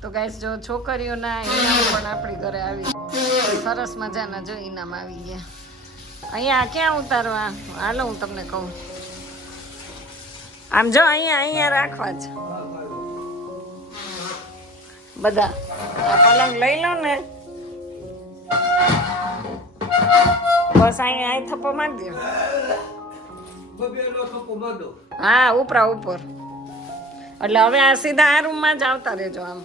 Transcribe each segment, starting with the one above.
તો ગાઈસ જો છોકરીઓના ઇનામ પણ આપણી ઘરે આવી સરસ મજાના જો ઇનામ આવી ગયા. અહીંયા ક્યાં ઉતારવા? હાલો હું તમને કહું. આમ જો અહીંયા રાખવા જ બધા. આ પલંગ લઈ લો ને બસ અહીંયા થપ્પો મારી દો. હા ઉપરા ઉપર. એટલે હવે આ સીધા આ રૂમમાં જ આવતા રહેજો આમ.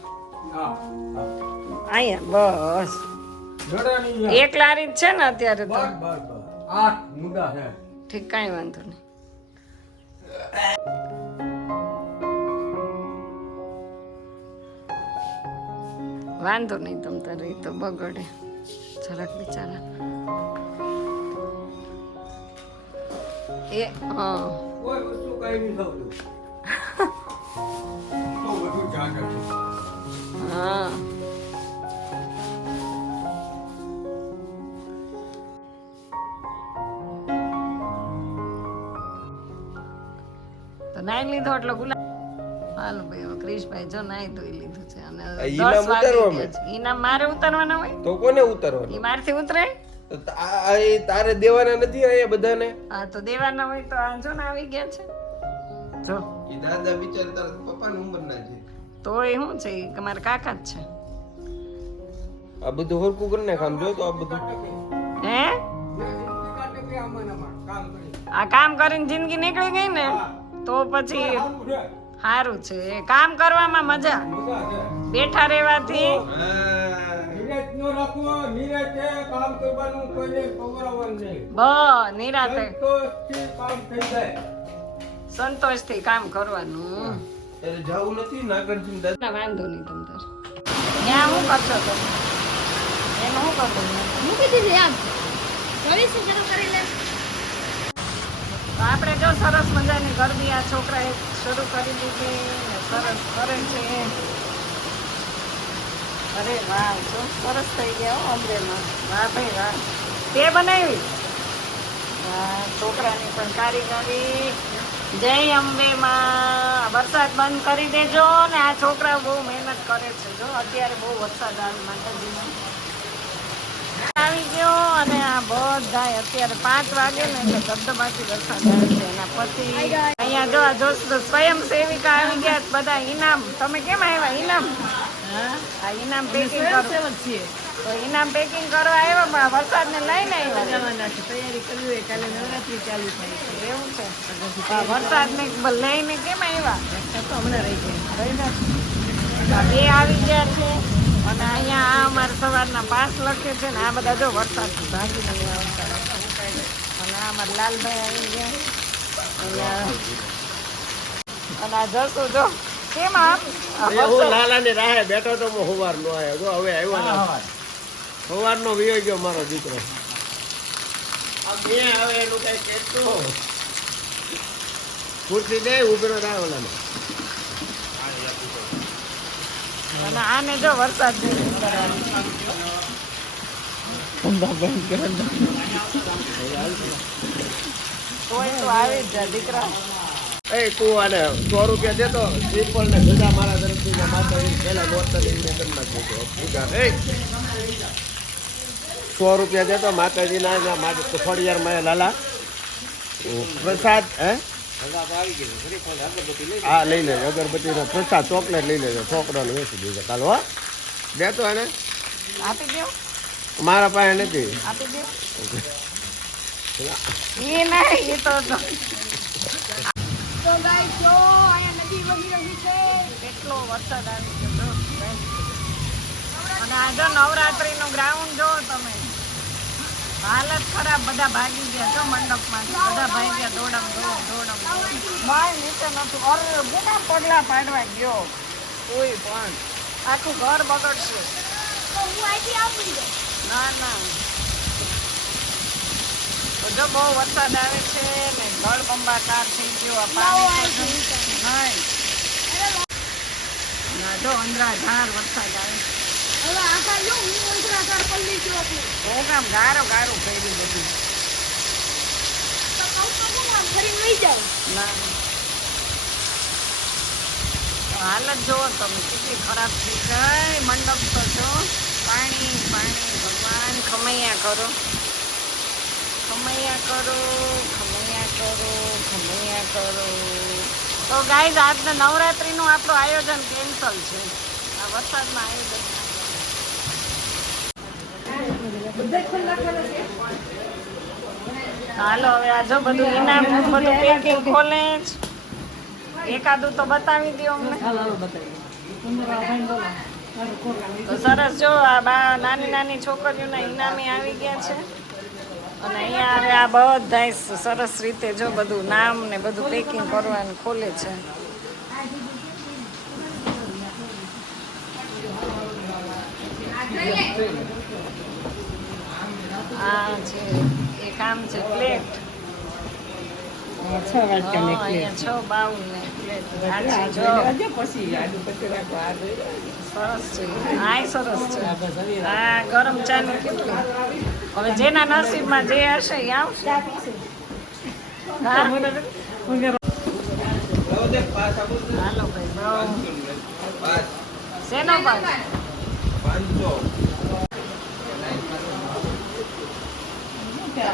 અહીંયા બસ એક લારી જ છે ને અત્યારે તો. ઠીક કાંઈ વાંધો નહીં. વાંધો નહીં તમ તારે તો બગડે જરાક બિચારા. એ હા હા તો નાઈ લીધો એટલે ગુલાબ. હાલો ભાઈ ક્રિશભાઈ જો નાઈ ધોઈ લીધું છે અને 10 વાગે ઇનામ મારે ઉતારવાના હોય તો કોને ઉતારવાના? ઈ મારથી ઉતરે તારે દેવાના નથી અહીંયા બધાને? હા તો દેવાના હોય તો આ જો ને આવી ગયા છે જો. ઈ દાદા બિચારા તારા પપ્પાની ઉંમરના છે. તો એ શું છે ઈ તમારા કાકા જ છે. આ બધું હરકું કરી નાખ આમ જો તો આ બધું હે આ કામ કરીને જિંદગી નીકળી ગઈ ને તો પછી સારું છે. કામ કરવામાં મજા, બેઠા રહેવાથી નિરાતે સંતોષ થી કામ કરવાનું. જવું નથી નાગરસિંહ દાદા. વાંધો નહીં તમ તાર ત્યાં શું કરશો તમે? એનું શું કરશો? મૂકી દીધી આમ કરીશું શરૂ કરી લે. તો આપણે જો સરસ મજાની ગરબી આ છોકરાએ શરૂ કરી દીધી ને સરસ કરે છે. અરે વાહ જો સરસ થઈ ગયા અમરેમાં. વાહ ભાઈ વાહ. તે બનાવી છોકરાની પણ કારીગરી. જય અંબે માં. વરસાદ બંધ કરી દેજો ને આ છોકરા બહુ મહેનત કરે છે. જો અત્યારે બહુ વરસાદ આવે માતાજીનો આવી ગયો અને આ બધા અત્યારે 5 વાગે ને એટલે ધબધબાટી વરસાદ આવે છે. એના પછી અહીંયા જો આ સ્વયં સેવિકા આવી ગયા બધા ઇનામ. તમે કેમ આવ્યા ઇનામ? આ ઇનામ પેકિંગ કરો તો ઇનામ પેકિંગ કરવા આવ્યા પણ વરસાદ ને લઈને આવ્યા. તૈયારી કરવી હોય કાલે નવરાત્રી ચાલુ થાય છે એવું છે. વરસાદ ને લઈને કેમ આવ્યા? તો હમણાં રહી ગયા બે આવી ગયા છે. અને અહીંયા આ અમારે સવારના પાસ લખે છે ને આ બધા જો વરસાદ ભાગી નહીં આવતા. અને આ અમારા લાલભાઈ આવી ગયા અને આ જશું જો કેમ આમ લાલાની રાહે બેઠો તો હું સવાર નો આવ્યો જો હવે આવ્યો સવાર નો વિયો ગયો મારો દીકરો. હવે એનું કઈ કેટલું ખુરશી દે ઉભેલો થાય ઓલાને. અને આને જો વરસાદ તોય તો આવી જ દીકરા. એ તું આને 100 રૂપિયા દેતો શ્રીફળ ને ગજા મારા તરફથી માતાજી પેલા નોરતા લઈને કરી નાખ્યો પૂજા. 100 રૂપિયા દેતો માતાજીના માટે ફળિયાર માં લાલા પ્રસાદ. હે હા લઈ લેજો અગરબત્તી નો પ્રસાદ ચોકલેટ લઈ લેજો. છોકરાને વેચી દેજો કાલ. હો દેતો એને આપી દો. મારા પાસે નથી. આપી દો એ નહીં એ તો ગાઈસ જો અહીંયા નદી વહી રહી છે. કેટલો વરસાદ આવી ગયો અને આ જો નવરાત્રીનું ગ્રાઉન્ડ જો તમે. હાલત ખરાબ. બધા ભાગી ગયા છો મંડપમાંથી. બધા ભાગી ગયા દોડમ માય નીચે નથી. અરે ગુના પગલા પાડવા ગયો કોઈ પણ આખું ઘર બગડશે. ના ના તો જો બહુ વરસાદ આવે છે ને જળબંબાકાર થઈ ગયો આ પાણી. નહીં ના જો અંધરાધાર વરસાદ આવે. હું કામ ગારો કર્યું બધું. ના હાલત જુઓ તમે કેટલી ખરાબ થઈ ગઈ. મંડપ તો જો પાણી પાણી. ભગવાન ખમૈયા કરો, ખમૈયા કરો, ખમૈયા કરો, ખમૈયા કરો. તો ગાઈઝ આજના નવરાત્રિનું આપણું આયોજન કેન્સલ છે. આ વરસાદમાં આયોજન હાલો હવે આ જો બધું ઇનામ બધું પેકિંગ ખોલે જ. એકાદું તો બતાવી દો અમને. તો સરસ જો આ નાની નાની છોકરીઓના ઇનામે આવી ગયા છે. અને અહીંયા હવે આ બધા સરસ રીતે જો બધું નામ ને બધું પેકિંગ કરવાનું ખોલે છે. આ છે એક આમ છે પ્લેટ. અહીંયા 6 બાઉલ ને પ્લેટ. આ છે જો સરસ છે. આ સરસ છે. આ ગરમ ચા ની કેટલી. હવે જેના નસીબમાં જે હશે એ આવશે. હાલો ભાઈ શેનો ભાઈ?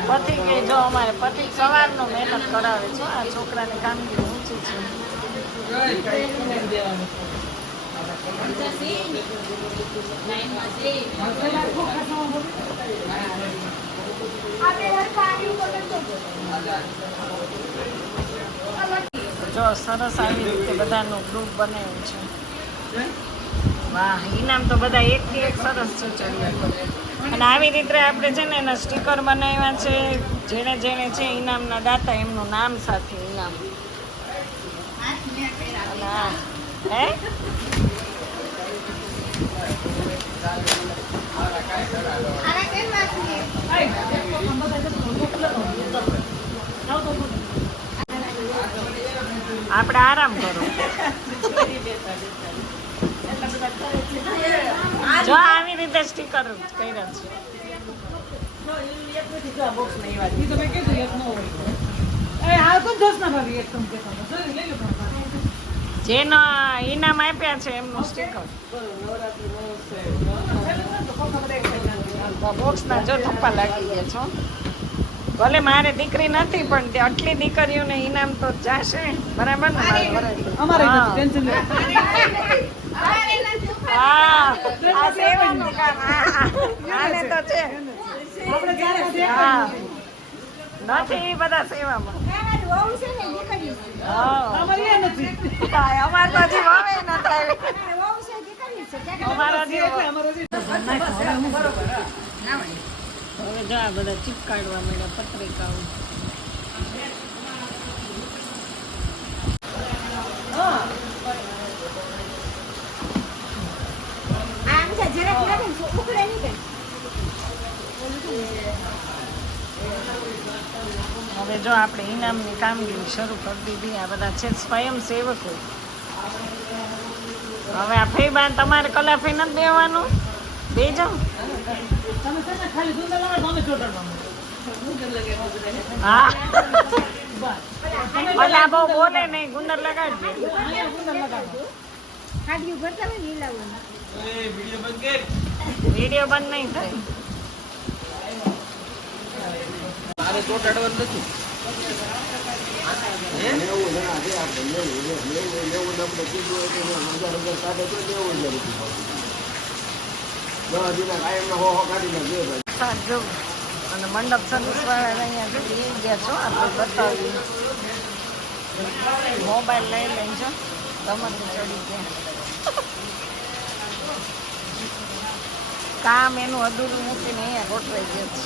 પતિ કે જો અમારે પતિ સવારનો મહેનત કરાવે છે. આ છોકરાની કામગીરી ઊંચી છે. જો સરસ આવી રીતે બધાનું ગ્રુપ બનાવ્યું છે. વાહ ઇનામ તો બધા એકથી એક સરસ છે ચડિયા. અને આવી રીતે આપણે છે ને એના સ્ટીકર બનાવ્યા છે. જેણે જેણે છે ઇનામના દાતા એમનું નામ સાથે ઇનામ. હે આપણે આરામ કરો. જો આવી રીતે સ્ટીકર કર્યા છે. જેના ઇનામ આપ્યા છે એમનું સ્ટીકર. બોક્સના જો થપ્પા લાગી ગયા છો. ભલે મારે દીકરી નથી પણ તે આટલી દીકરીઓને ઇનામ તો જાશે. બરાબર ને? હા આ સેવાનું કામ. આને તો છે. હા નથી બધા સેવામાં. અમારે તો હજી વાવે નથી આવી. હવે જો આ બધા ચીપકાડવા માંડ્યા પત્રિકાઓ. હવે જો આપણે ઇનામની કામગીરી શરૂ કરી દીધી. આ બધા છે સ્વયંસેવકો. હવે આ ફેબાન તમારે કલાફી નથી બેવાનું. બે જાઓ. હા ભલા બહુ બોલે નહીં. ગુંદર લગાડજો. વિડીયો બંધ નહીં થાય. અને મંડપ સર્વિસ વાળા અહીંયા સુધી ગયા છો. આપણે બતાવ્યું. મોબાઈલ લઈ લઈને છો તમારી ચડી ગયા. કામ એનું અધૂરું મૂકીને અહીંયા ગોઠવાઈ ગયા છે.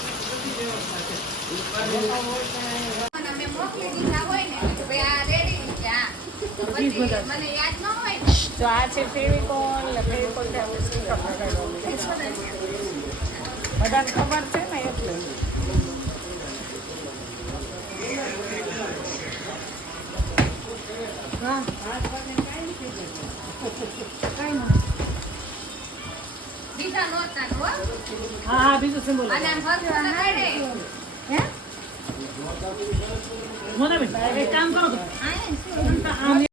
તો આ છે ફેવિકોલ. બધાને ખબર છે ને એટલે. હા બીજું સિમ્બોલ. મને કામ કરો.